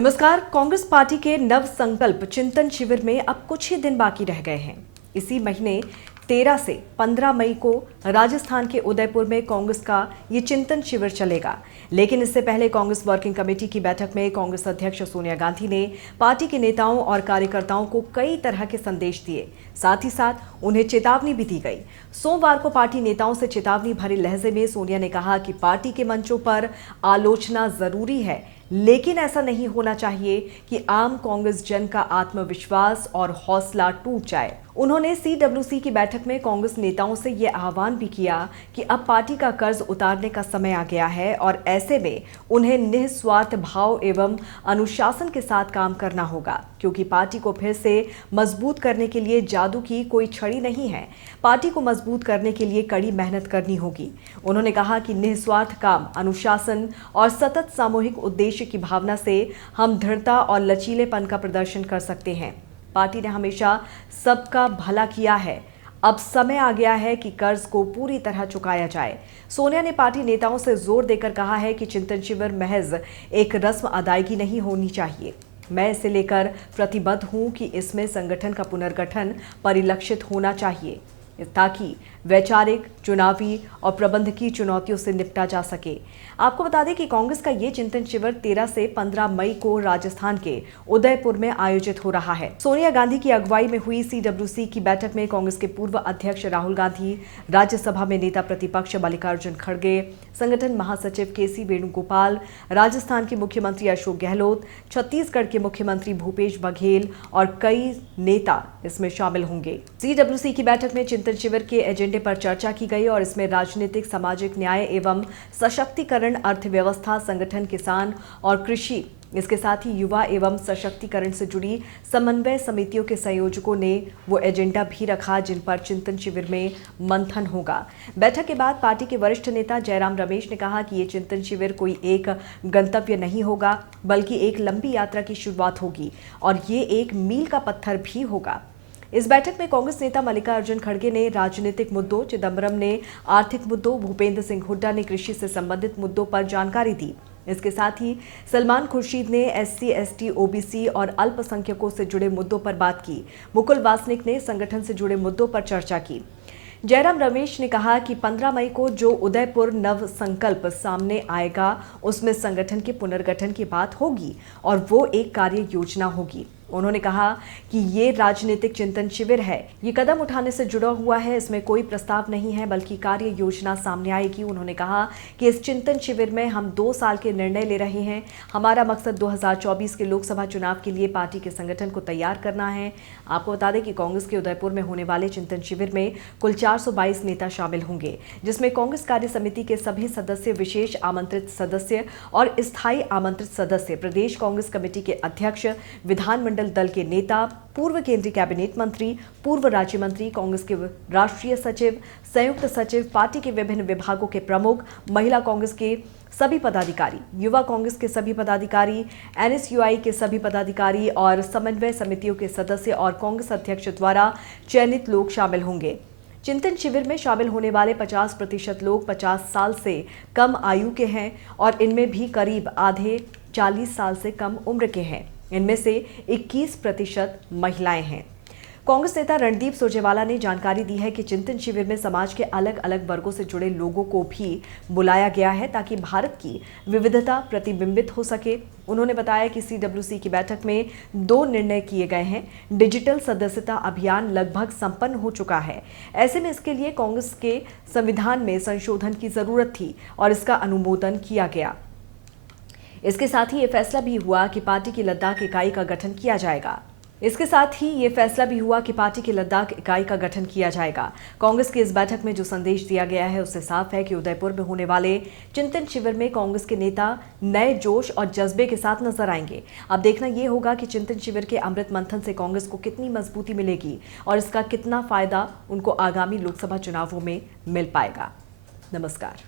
नमस्कार। कांग्रेस पार्टी के नव संकल्प चिंतन शिविर में अब कुछ ही दिन बाकी रह गए हैं। इसी महीने 13 से 15 मई को राजस्थान के उदयपुर में कांग्रेस का ये चिंतन शिविर चलेगा। लेकिन इससे पहले कांग्रेस वर्किंग कमेटी की बैठक में कांग्रेस अध्यक्ष सोनिया गांधी ने पार्टी के नेताओं और कार्यकर्ताओं को कई तरह के संदेश दिए। साथ ही साथ उन्हें चेतावनी भी दी गई। सोमवार को पार्टी नेताओं से चेतावनी भरे लहजे में सोनिया ने कहा कि पार्टी के मंचों पर आलोचना जरूरी है, लेकिन ऐसा नहीं होना चाहिए कि आम कांग्रेस जन का आत्मविश्वास और हौसला टूट जाए। उन्होंने सीडब्ल्यूसी की बैठक में कांग्रेस नेताओं से यह आह्वान भी किया कि अब पार्टी का कर्ज उतारने का समय आ गया है और ऐसे में उन्हें निस्वार्थ भाव एवं अनुशासन के साथ काम करना होगा, क्योंकि पार्टी को फिर से मजबूत करने के लिए जादू की कोई छड़ी नहीं है। पार्टी को मजबूत करने के लिए कड़ी मेहनत करनी होगी। उन्होंने कहा कि निस्वार्थ काम, अनुशासन और सतत सामूहिक उद्देश्य की भावना से हम दृढ़ता और लचीलेपन का प्रदर्शन कर सकते हैं। पार्टी ने हमेशा सबका भला किया है। अब समय आ गया है कि कर्ज को पूरी तरह चुकाया जाए। सोनिया ने पार्टी नेताओं से जोर देकर कहा है कि चिंतन शिविर महज एक रस्म अदायगी नहीं होनी चाहिए। मैं इसे लेकर प्रतिबद्ध हूं कि इसमें संगठन का पुनर्गठन परिलक्षित होना चाहिए, ताकि वैचारिक, चुनावी और प्रबंधकीय चुनौतियों से निपटा जा सके। आपको बता दें कि कांग्रेस का ये चिंतन शिविर 13 से 15 मई को राजस्थान के उदयपुर में आयोजित हो रहा है। सोनिया गांधी की अगुवाई में हुई सीडब्ल्यूसी की बैठक में कांग्रेस के पूर्व अध्यक्ष राहुल गांधी, राज्यसभा में नेता प्रतिपक्ष मल्लिकार्जुन खड़गे, संगठन महासचिव केसी वेणुगोपाल, राजस्थान के मुख्यमंत्री अशोक गहलोत, छत्तीसगढ़ के मुख्यमंत्री भूपेश बघेल और कई नेता इसमें शामिल होंगे। सीडब्ल्यूसी की बैठक में चिंतन शिविर के एजेंडे पर चर्चा की गई और इसमें राजनीतिक, सामाजिक न्याय एवं सशक्तिकरण, अर्थव्यवस्था, संगठन, किसान और कृषि, इसके साथ ही युवा एवं सशक्तिकरण से जुड़ी समन्वय समितियों के संयोजकों ने वो एजेंडा भी रखा जिन पर चिंतन शिविर में मंथन होगा। बैठक के बाद पार्टी के वरिष्ठ नेता जयराम रमेश ने कहा कि ये चिंतन शिविर कोई एक गंतव्य नहीं होगा, बल्कि एक लंबी यात्रा की शुरुआत होगी और ये एक मील का पत्थर भी होगा। इस बैठक में कांग्रेस नेता मल्लिकार्जुन खड़गे ने राजनीतिक मुद्दों, चिदंबरम ने आर्थिक मुद्दों, भूपेंद्र सिंह हुड्डा ने कृषि से संबंधित मुद्दों पर जानकारी दी। इसके साथ ही सलमान खुर्शीद ने एससी, एसटी, ओबीसी और अल्पसंख्यकों से जुड़े मुद्दों पर बात की। मुकुल वासनिक ने संगठन से जुड़े मुद्दों पर चर्चा की। जयराम रमेश ने कहा कि 15 मई को जो उदयपुर नव संकल्प सामने आएगा उसमें संगठन के पुनर्गठन की बात होगी और वो एक कार्य योजना होगी। उन्होंने कहा कि ये राजनीतिक चिंतन शिविर है, ये कदम उठाने से जुड़ा हुआ है, इसमें कोई प्रस्ताव नहीं है बल्कि कार्य योजना सामने आएगी। उन्होंने कहा कि इस चिंतन शिविर में हम 2 साल के निर्णय ले रहे हैं। हमारा मकसद 2024 के लोकसभा चुनाव के लिए पार्टी के संगठन को तैयार करना है। आपको बता दें कि कांग्रेस के उदयपुर में होने वाले चिंतन शिविर में कुल 422 नेता शामिल होंगे, जिसमें कांग्रेस कार्य समिति के सभी सदस्य, विशेष आमंत्रित सदस्य और स्थायी आमंत्रित सदस्य, प्रदेश कांग्रेस कमेटी के अध्यक्ष, विधानमंडल दल के नेता, पूर्व केंद्रीय कैबिनेट मंत्री, पूर्व राज्य मंत्री, कांग्रेस के राष्ट्रीय सचिव, संयुक्त सचिव, पार्टी के विभिन्न विभागों के प्रमुख, महिला कांग्रेस के सभी पदाधिकारी, युवा कांग्रेस के सभी पदाधिकारी, एनएसयूआई के सभी पदाधिकारी और समन्वय समितियों के सदस्य और कांग्रेस अध्यक्ष द्वारा चयनित लोग शामिल होंगे। चिंतन शिविर में शामिल होने वाले 50% लोग 50 साल से कम आयु के हैं और इनमें भी करीब आधे 40 साल से कम उम्र के हैं। इनमें से 21% महिलाएं हैं। कांग्रेस नेता रणदीप सुरजेवाला ने जानकारी दी है कि चिंतन शिविर में समाज के अलग अलग वर्गों से जुड़े लोगों को भी बुलाया गया है ताकि भारत की विविधता प्रतिबिंबित हो सके। उन्होंने बताया कि सीडब्ल्यूसी की बैठक में 2 निर्णय किए गए हैं। डिजिटल सदस्यता अभियान लगभग संपन्न हो चुका है। ऐसे में इसके लिए कांग्रेस के संविधान में संशोधन की जरूरत थी और इसका अनुमोदन किया गया। इसके साथ ही ये फैसला भी हुआ कि पार्टी की लद्दाख इकाई का गठन किया जाएगा। कांग्रेस की इस बैठक में जो संदेश दिया गया है उससे साफ है कि उदयपुर में होने वाले चिंतन शिविर में कांग्रेस के नेता नए जोश और जज्बे के साथ नजर आएंगे। अब देखना यह होगा कि चिंतन शिविर के अमृत मंथन से कांग्रेस को कितनी मजबूती मिलेगी और इसका कितना फायदा उनको आगामी लोकसभा चुनावों में मिल पाएगा। नमस्कार।